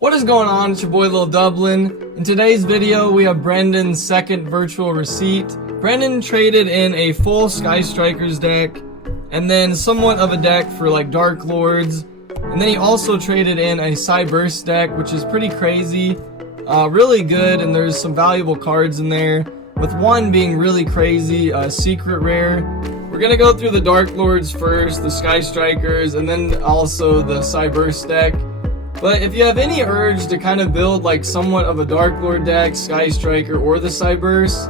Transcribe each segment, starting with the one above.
What is going on? It's your boy Lil Dublin. In today's video, we have Brendon's second virtual receipt. Brendon traded in a full Cyberse deck, and then somewhat of a deck for like Darklords, and then he also traded in a Cyberse deck, which is pretty crazy, really good, and there's some valuable cards in there, with one being really crazy, secret rare. We're gonna go through the Darklords first, the Cyberse, and then also the Cyberse deck. But if you have any urge to kind of build like somewhat of a Darklord deck, Cyberse, or the Cyberse,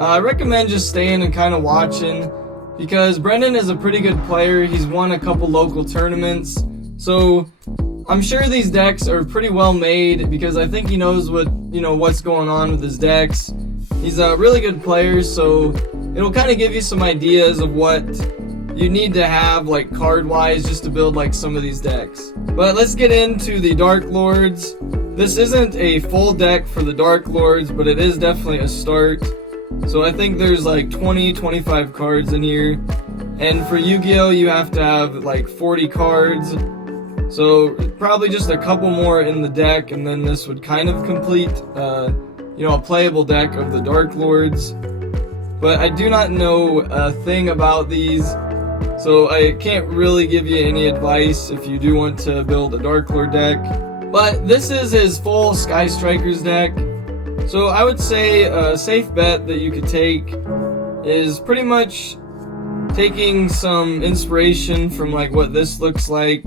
I recommend just staying and kind of watching, because Brendon is a pretty good player. He's won a couple local tournaments, so I'm sure these decks are pretty well made, because I think he knows what's going on with his decks. He's a really good player, so it'll kind of give you some ideas of what you need to have like card wise just to build like some of these decks. But let's get into the Darklords. This isn't a full deck for the Darklords, but it is definitely a start. So I think there's like 20-25 cards in here, and for Yu-Gi-Oh you have to have like 40 cards, so probably just a couple more in the deck, and then this would kind of complete a playable deck of the Darklords. But I do not know a thing about these, so I can't really give you any advice if you do want to build a Darklord deck. But this is his full Cyberse deck, so I would say a safe bet that you could take is pretty much taking some inspiration from like what this looks like,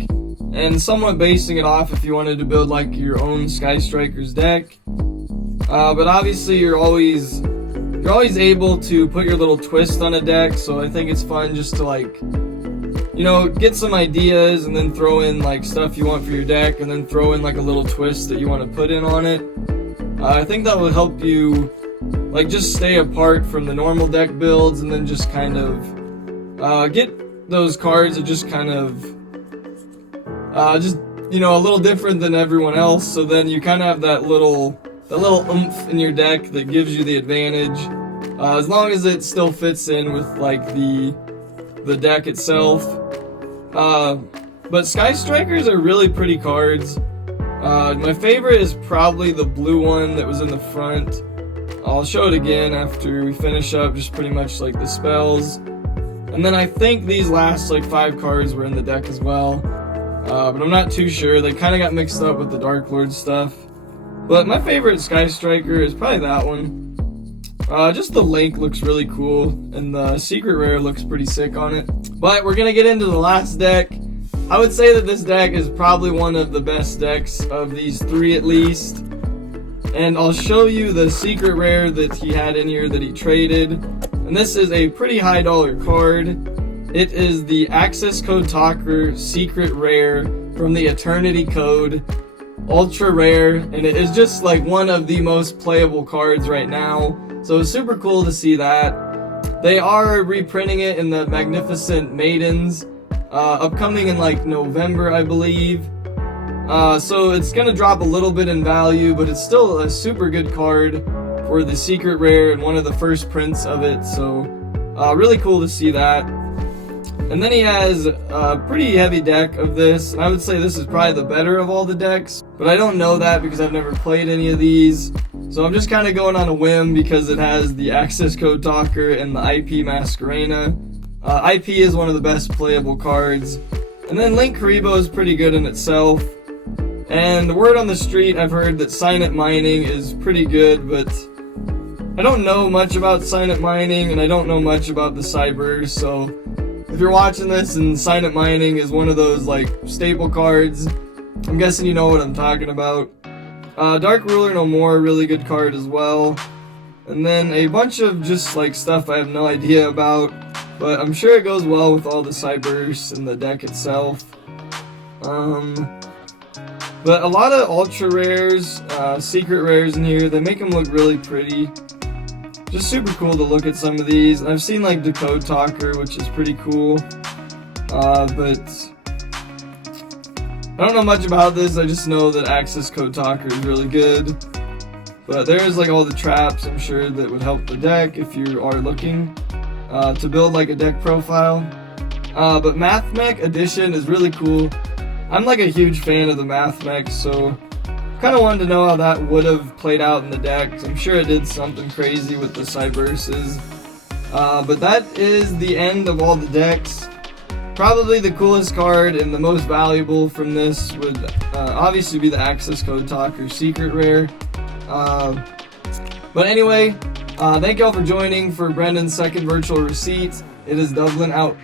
and somewhat basing it off if you wanted to build like your own Cyberse deck. But obviously you're always able to put your little twist on a deck, so I think it's fun just to like, get some ideas and then throw in like stuff you want for your deck, and then throw in like a little twist that you want to put in on it. I think that will help you like just stay apart from the normal deck builds, and then just kind of get those cards that just kind of a little different than everyone else, so then you kind of have that little oomph in your deck that gives you the advantage, as long as it still fits in with like the deck itself. But Cyberse are really pretty cards. My favorite is probably the blue one that was in the front. I'll show it again after we finish up just pretty much like the spells, and then I think these last like 5 cards were in the deck as well, but I'm not too sure. They kind of got mixed up with the Darklord stuff. But my favorite Cyberse is probably that one. Just the link looks really cool, and the secret rare looks pretty sick on it. But we're gonna get into the last deck. I would say that this deck is probably one of the best decks of these 3 at least. And I'll show you the secret rare that he had in here that he traded. And this is a pretty high dollar card. It is the Access Code Talker secret rare from the Eternity Code. Ultra rare, and it is just like one of the most playable cards right now, so it's super cool to see that. They are reprinting it in the Magnificent Maidens, upcoming in like November, I believe. So it's gonna drop a little bit in value, but it's still a super good card for the secret rare and one of the first prints of it, so really cool to see that. And then he has a pretty heavy deck of this, and I would say this is probably the better of all the decks, but I don't know that because I've never played any of these, so I'm just kind of going on a whim because it has the Access Code Talker and the IP Masquerena. IP is one of the best playable cards, and then Link Karibo is pretty good in itself. And the word on the street, I've heard that Silent Mining is pretty good, but I don't know much about Silent Mining, and I don't know much about the Cyberse, so if you're watching this and Silent Mining is one of those like staple cards, I'm guessing you know what I'm talking about. Dark Ruler No More, really good card as well. And then a bunch of just like stuff I have no idea about, but I'm sure it goes well with all the Cyberse and the deck itself. But a lot of ultra rares, secret rares in here. They make them look really pretty. Just super cool to look at some of these. I've seen like the Code Talker, which is pretty cool, but I don't know much about this. I just know that Access Code Talker is really good. But there's like all the traps, I'm sure, that would help the deck if you are looking to build like a deck profile. But Math Mech Edition is really cool. I'm like a huge fan of the Math Mech, so Kind of wanted to know how that would have played out in the deck. I'm sure it did something crazy with the Cyberses. But that is the end of all the decks. Probably the coolest card and the most valuable from this would obviously be the Access Code Talker Secret Rare. But anyway, thank y'all for joining for Brendon's second virtual receipt. It is Dublin out.